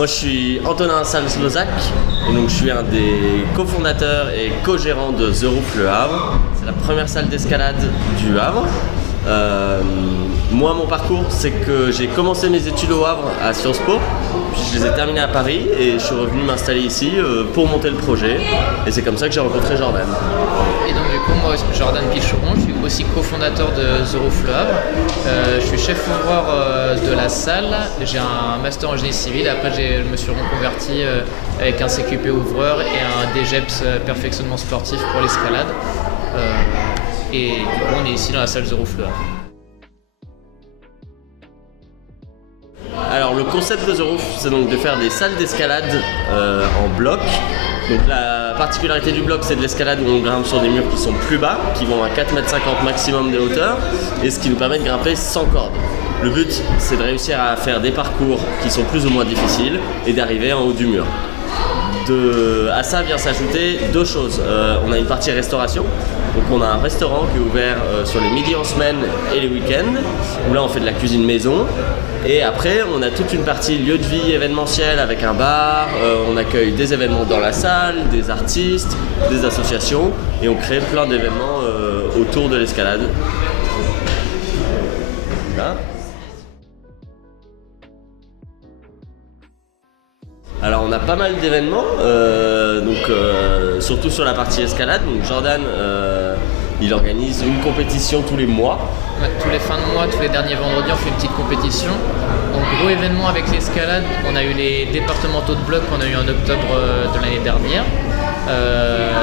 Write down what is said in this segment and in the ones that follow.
Moi je suis Antonin Salzlozak et donc je suis un des cofondateurs et co-gérants de The Roof Le Havre. C'est la première salle d'escalade du Havre. Moi mon parcours c'est que j'ai commencé mes études au Havre à Sciences Po, puis je les ai terminées à Paris et je suis revenu m'installer ici pour monter le projet et c'est comme ça que j'ai rencontré Jordan. Et donc du coup moi Jordan Picheron, je suis aussi cofondateur de The Roof Le Havre. Je suis chef ouvreur de la salle, j'ai un master en génie civil, après je me suis reconverti avec un CQP ouvreur et un DGEPS perfectionnement sportif pour l'escalade. Et du coup on est ici dans la salle The Roof Le Havre. Alors le concept de The Roof c'est donc de faire des salles d'escalade en bloc. Donc la particularité du bloc c'est de l'escalade où on grimpe sur des murs qui sont plus bas, qui vont à 4,50 m maximum de hauteur et ce qui nous permet de grimper sans corde. Le but c'est de réussir à faire des parcours qui sont plus ou moins difficiles et d'arriver en haut du mur. À ça vient s'ajouter deux choses. On a une partie restauration, donc on a un restaurant qui est ouvert sur les midis en semaine et les week-ends, où là on fait de la cuisine maison. Et après on a toute une partie lieu de vie événementiel avec un bar, on accueille des événements dans la salle, des artistes, des associations et on crée plein d'événements autour de l'escalade. Là. Alors on a pas mal d'événements, surtout sur la partie escalade. Donc Jordan, il organise une compétition tous les mois. Ouais, tous les fins de mois, tous les derniers vendredis, on fait une petite compétition. Donc gros événement avec l'escalade, on a eu les départementaux de bloc qu'on a eu en octobre de l'année dernière.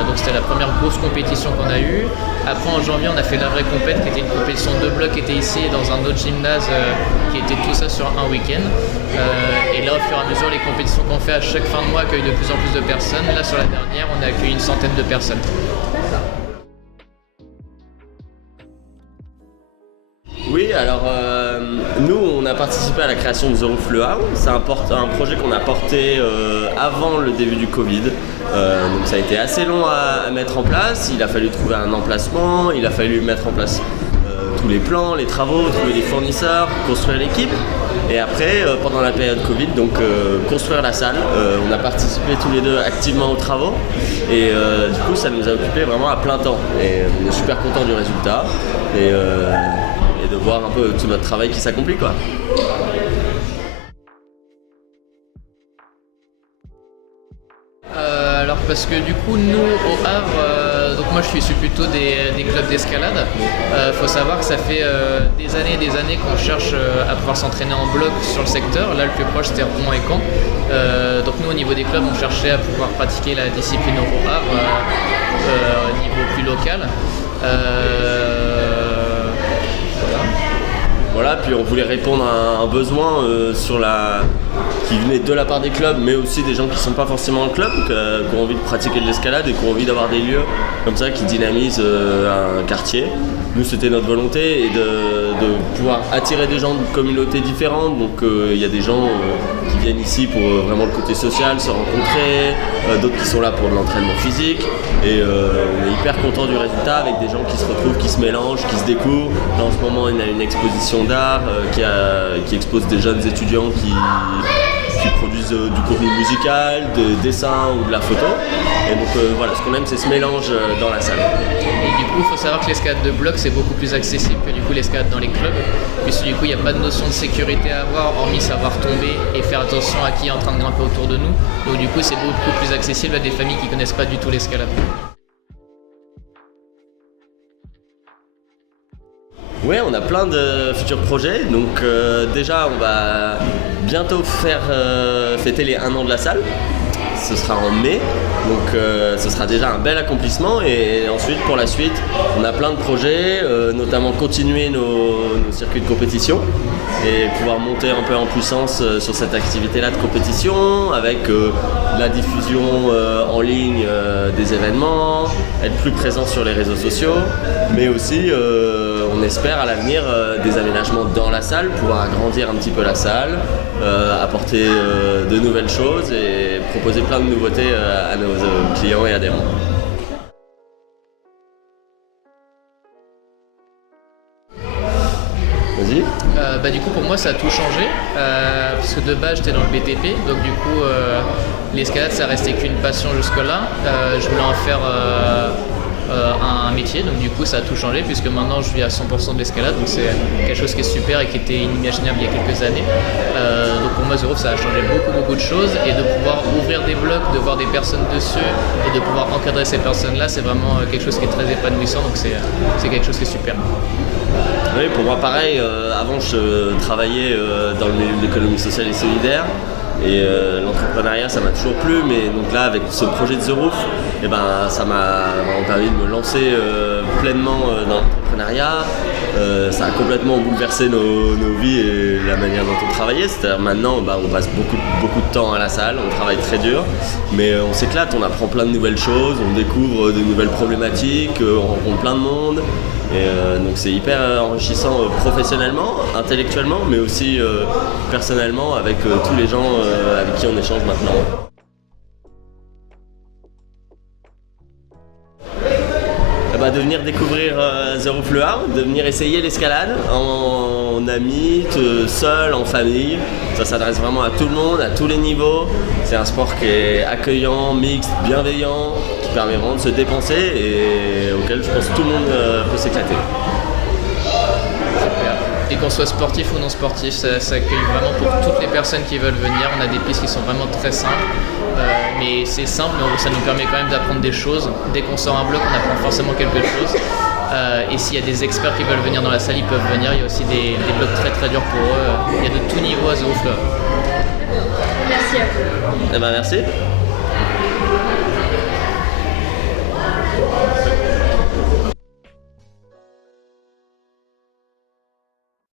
Donc c'était la première grosse compétition qu'on a eue. Après en janvier on a fait la vraie compète qui était une compétition de bloc qui était ici dans un autre gymnase qui était tout ça sur un week-end. Et là au fur et à mesure les compétitions qu'on fait à chaque fin de mois accueillent de plus en plus de personnes. Là sur la dernière on a accueilli une centaine de personnes. Oui, alors nous on a participé à la création de The Roof Le Havre. C'est un projet qu'on a porté avant le début du Covid. Donc ça a été assez long à mettre en place. Il a fallu trouver un emplacement, il a fallu mettre en place tous les plans, les travaux, trouver des fournisseurs, construire l'équipe. Et après, pendant la période Covid, donc construire la salle. On a participé tous les deux activement aux travaux et du coup ça nous a occupé vraiment à plein temps. Et on est super content du résultat et de voir un peu tout notre travail qui s'accomplit quoi. Alors parce que du coup nous au Havre, donc moi je suis issu plutôt des clubs d'escalade. Faut savoir que ça fait des années qu'on cherche à pouvoir s'entraîner en bloc sur le secteur. Là le plus proche c'était Rouen et Caen. Donc nous au niveau des clubs on cherchait à pouvoir pratiquer la discipline au Havre au niveau plus local. Voilà, puis on voulait répondre à un besoin qui venait de la part des clubs, mais aussi des gens qui ne sont pas forcément en club, qui ont envie de pratiquer de l'escalade et qui ont envie d'avoir des lieux comme ça qui dynamisent un quartier. Nous, c'était notre volonté et de pouvoir attirer des gens de communautés différentes. Donc, il y a des gens qui viennent ici pour vraiment le côté social, se rencontrer, d'autres qui sont là pour de l'entraînement physique. Et on est hyper content du résultat avec des gens qui se retrouvent, qui se mélangent, qui se découvrent. Là, en ce moment, on a une exposition d'art qui expose des jeunes étudiants qui produisent du contenu musical, des dessins ou de la photo. Et donc voilà, ce qu'on aime c'est ce mélange dans la salle. Et du coup, il faut savoir que l'escalade de bloc c'est beaucoup plus accessible que du coup l'escalade dans les clubs, puisque du coup il n'y a pas de notion de sécurité à avoir, hormis savoir tomber et faire attention à qui est en train de grimper autour de nous. Donc du coup c'est beaucoup plus accessible à des familles qui ne connaissent pas du tout l'escalade. Ouais, on a plein de futurs projets. Donc déjà, on va bientôt fêter les 1 an de la salle. Ce sera en mai, donc ce sera déjà un bel accomplissement. Et ensuite, pour la suite, on a plein de projets, notamment continuer nos circuits de compétition et pouvoir monter un peu en puissance sur cette activité-là de compétition avec la diffusion en ligne des événements, être plus présent sur les réseaux sociaux, mais aussi on espère à l'avenir des aménagements dans la salle, pouvoir agrandir un petit peu la salle, apporter de nouvelles choses et proposer plein de nouveautés à nos clients et adhérents. Vas-y. Du coup pour moi ça a tout changé parce que de base j'étais dans le BTP, donc du coup l'escalade ça restait qu'une passion jusque-là. Je voulais en faire un métier, donc du coup ça a tout changé puisque maintenant je vis à 100% de l'escalade, donc c'est quelque chose qui est super et qui était inimaginable il y a quelques années. Donc pour moi The Roof ça a changé beaucoup de choses, et de pouvoir ouvrir des blocs, de voir des personnes dessus et de pouvoir encadrer ces personnes là, c'est vraiment quelque chose qui est très épanouissant, donc c'est quelque chose qui est super. Oui, pour moi pareil, avant je travaillais dans le milieu de l'économie sociale et solidaire, et l'entrepreneuriat ça m'a toujours plu, mais donc là avec ce projet de The Roof, ça m'a vraiment permis de me lancer pleinement dans l'entrepreneuriat. Ça a complètement bouleversé nos vies et la manière dont on travaillait. C'est-à-dire maintenant on passe beaucoup de temps à la salle, on travaille très dur, mais on s'éclate, on apprend plein de nouvelles choses, on découvre de nouvelles problématiques, on rencontre plein de monde. Et donc c'est hyper enrichissant professionnellement, intellectuellement, mais aussi personnellement avec tous les gens avec qui on échange maintenant. De venir découvrir The Roof Le Havre, de venir essayer l'escalade en amis, seul, en famille. Ça s'adresse vraiment à tout le monde, à tous les niveaux. C'est un sport qui est accueillant, mixte, bienveillant, qui permet vraiment de se dépenser et auquel je pense que tout le monde peut s'éclater. Et qu'on soit sportif ou non sportif, ça accueille vraiment pour toutes les personnes qui veulent venir. On a des pistes qui sont vraiment très simples, mais c'est simple, mais ça nous permet quand même d'apprendre des choses. Dès qu'on sort un bloc, on apprend forcément quelque chose. Et s'il y a des experts qui veulent venir dans la salle, ils peuvent venir. Il y a aussi des blocs très durs pour eux. Il y a de tout niveau à The Roof. Merci à vous. Merci.